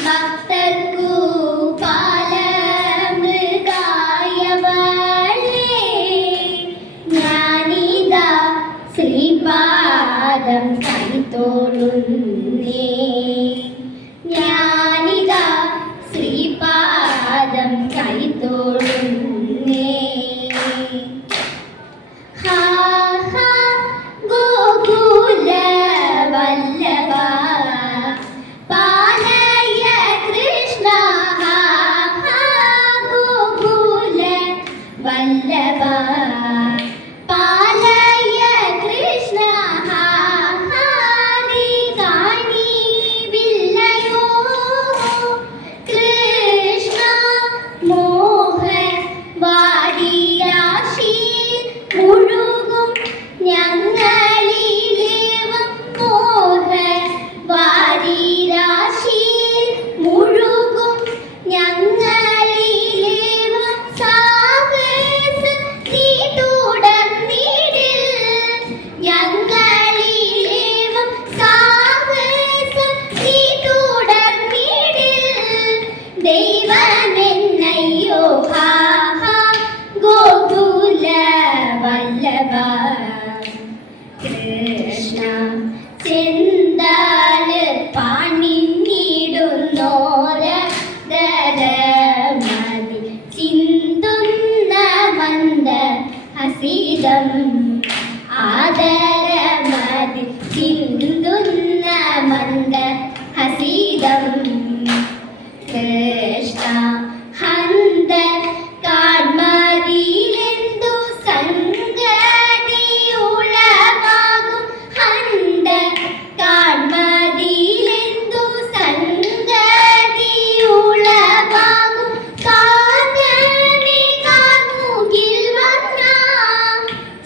ഭക്തർക്കു പാലമൃഗായവളേ ഞാനിതാ ശ്രീപാദം കൈതൊഴുന്നേ ഞാനിതാ ശ്രീപാദം കൈതൊഴുന്നേ ഹാ ഹാ ഗോകുല വല്ലഭ പാലയ കൃഷ്ണ ഹാ ഹാ ഗോകുല വല്ലഭ പാലയ കൃഷ്ണ ഹാ ഹാ നീ കാണിവില്ലയോ കൃഷ്ണ മോഹൻ വാരിരാശിയിൽ മുഴുകും ഞങ്ങളിലേവം മോഹൻ വാരിരാശിയിൽ മുഴുകും ഞങ്ങളിലേവം സാഹസം നീ തുടർന്നിടിൽ ഞങ്ങളിലേവം സാഹസം നീ തുടർന്നിടിൽ ദൈവമെന്നയ്യോ ഹാ ഹാ ഗോകുല വല്ലഭ കൃഷ്ണ ചെന്താല് പണിഞ്ഞിടുന്നോരമതി ചിന്തുന്ന മന്ദ ഹസിതം ആദരമതി ചിന്തുന്ന മന്ദ ഹസിതം കൃഷ്ണ ഹന്ത കാൺമതിയിലെന്തു സംഗതിയുളവാകും ഹന്ത കാൺമതിയിലെന്തു സംഗതിയുളവാകും കാതനെ കാമുകിൽ വന്ന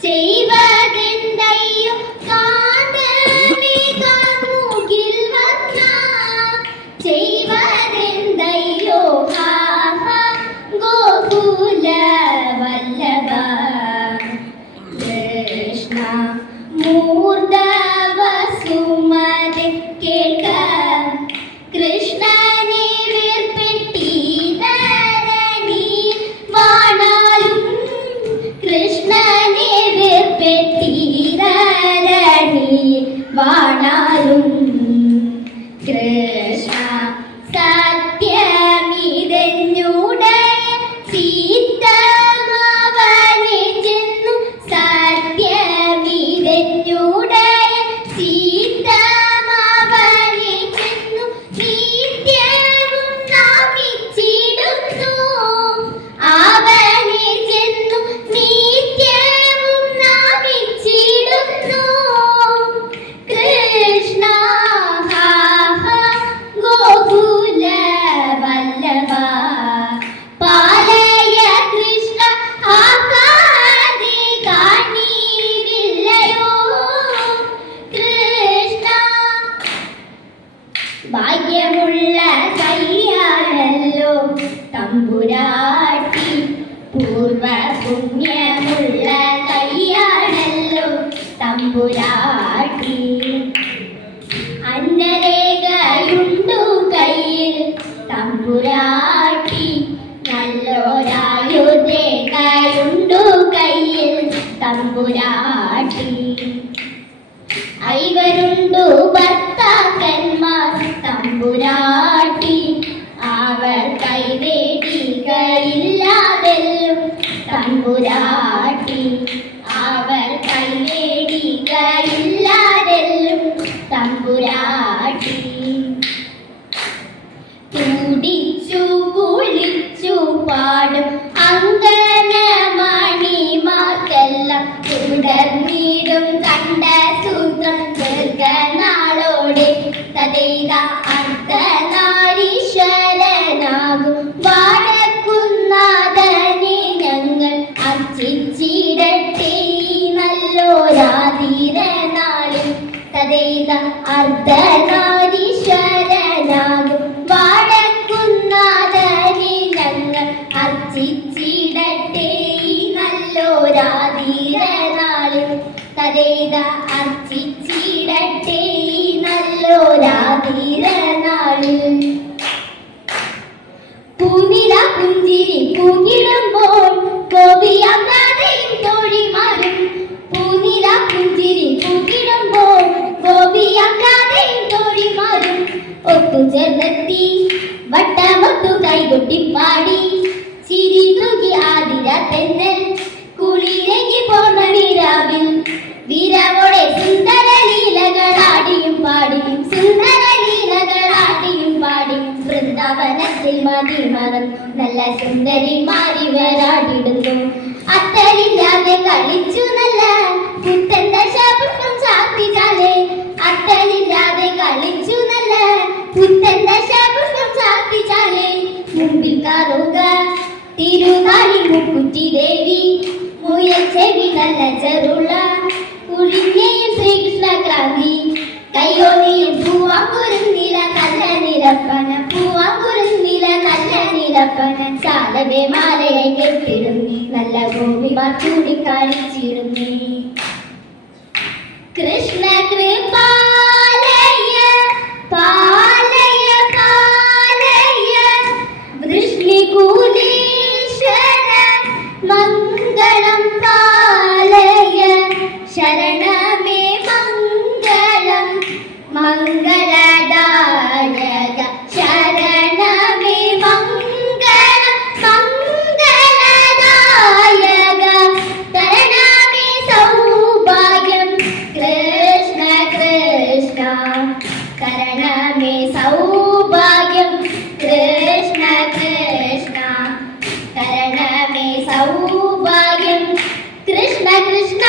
ചെയ്വതെന്തയ്യോ കാതനെ കാമുകിൽ വന്ന ചെയ്വതെന്തയ്യോ ഹാ ഹാ ഗോകുല വല്ലഭ കൃഷ്ണ മൂർധവസുമതി കേൾക്ക കൃഷ്ണനെ വേർപെട്ടീതരണി വാണാലും കൃഷ്ണനെ വേർപെട്ടീതരണി വാണാലും കൃഷ്ണ സത്യമിതെന്നുടയ സീതമാവനെ ചെന്നു സത്യമിതെന്നുടയ സീതമാവനെ ചെന്നു നിത്യവും നാമിച്ചിടുന്നു അവനെ ചെന്നു നിത്യവും നാമിച്ചിടുന്നു കൃഷ്ണ ഹാ ഹാ ഗോകുല വല്ലഭ പാലയ കൃഷ്ണ ആകാതെ കാണിവില്ലയോ കൃഷ്ണ ഭാഗ്യമുള്ള കയ്യാണല്ലോ തമ്പുരാട്ടി പൂർവ പുണ്യമുള്ള കയ്യാണല്ലോ തമ്പുരാട്ടി അന്നരേഖയുണ്ടു കയ്യിൽ തമ്പുരാട്ടി നല്ലൊരായുധേകയുണ്ടു കയ്യിൽ തമ്പുരാട്ടി ഐവരുണ്ടു ഭർത്താക്കന്മാർ തമ്പുരാട്ടി അവർ കൈവേടികയില്ലാതെല്ലും തമ്പുരാട്ടി അവർ കൈവേടികയില്ലാതെല്ലും തമ്പുരാട്ടി തുടിച്ചു കുളിച്ചു പാടും അങ്കനമണിമാർക്കെല്ലാം തുടർന്നിടും കണ്ട സൂത്രം ദീർഘനാളോടെ തതൈത അർദ്ധനാരീശ്വരനാകും വാടക്കുന്നാഥനെ ഞങ്ങൾ അർച്ചിച്ചിടട്ടെ നല്ലോരാതിരനാളിൽ തതൈത അർദ്ധനാരീശ്വരനാകും വാടക്കുന്നാഥനെ ഞങ്ങൾ അർച്ചിച്ചിടട്ടെ നല്ലോരാതിരനാളിൽ തതൈത അർച്ചിച്ചിടട്ടെ നല്ലോരാ തിരുനാളിൽ പൂനില പുഞ്ചിരി പൂകിടുമ്പോൾ ഗോപിയാകാതെയും തോഴിമാരും പൂനില പുഞ്ചിരി പൂകിടുമ്പോൾ ഗോപിയാകാതെയും തോഴിമാരും ഒത്തുചേർന്നെത്തി വട്ടമൊത്തു കൈകൊട്ടിപ്പാടി ചിരി തൂകി ആതിര തെന്നൽ കുളിയിലേക്ക് പോന്ന നിരാവിൽ വിരവോടെ സുന്ദര ലീലകളാടിയും പാടിയും സുന്ദര ലീലകളാടിയും പാടിയും വൃന്ദാവനത്തിൽ മതി മറന്നു നല്ല സുന്ദരിമാരി വരാടിടുന്നു അത്തലില്ലാതെ കളിച്ചു നല്ല പുത്തൻ ദശപുഷ്പം ചാർത്തിച്ചാലേ അത്തലില്ലാതെ കളിച്ചു നല്ല പുത്തൻ ദശപുഷ്പം ചാർത്തിച്ചാലേ മുമ്പിൽ കാറുക തിരുനാളി മുക്കുറ്റി ദേവി മുയൽ ചെവി നല്ല ചെറുള്ള കുഴിഞ്ഞയും ശ്രീകൃഷ്ണ ക്രാന്തി കയ്യോലിയും പൂവാങ്കുരുന്നില നല്ല നിരപ്പന പൂവാങ്കുരുന്നില നല്ല നിരപ്പന ചാലവേ മാലയായി കെട്ടിടുന്നി നല്ല ഗോപിമാർ ചൂടിക്കാണിച്ചിടുന്നി കൃഷ്ണ കൃപാലയ പാലയ പാലയ വൃഷ്ണികൂലീശ്വര മംഗളം പാലയ ശരണമേ മംഗളം മംഗളദായക ശരണമേ മംഗളം മംഗളദായക തരണമേ സൗഭാഗ്യം കൃഷ്ണ കൃഷ്ണ തരണമേ സൗഭാഗ്യം കൃഷ്ണ കൃഷ്ണ തരണമേ സൗഭാഗ്യം കൃഷ്ണ കൃഷ്ണ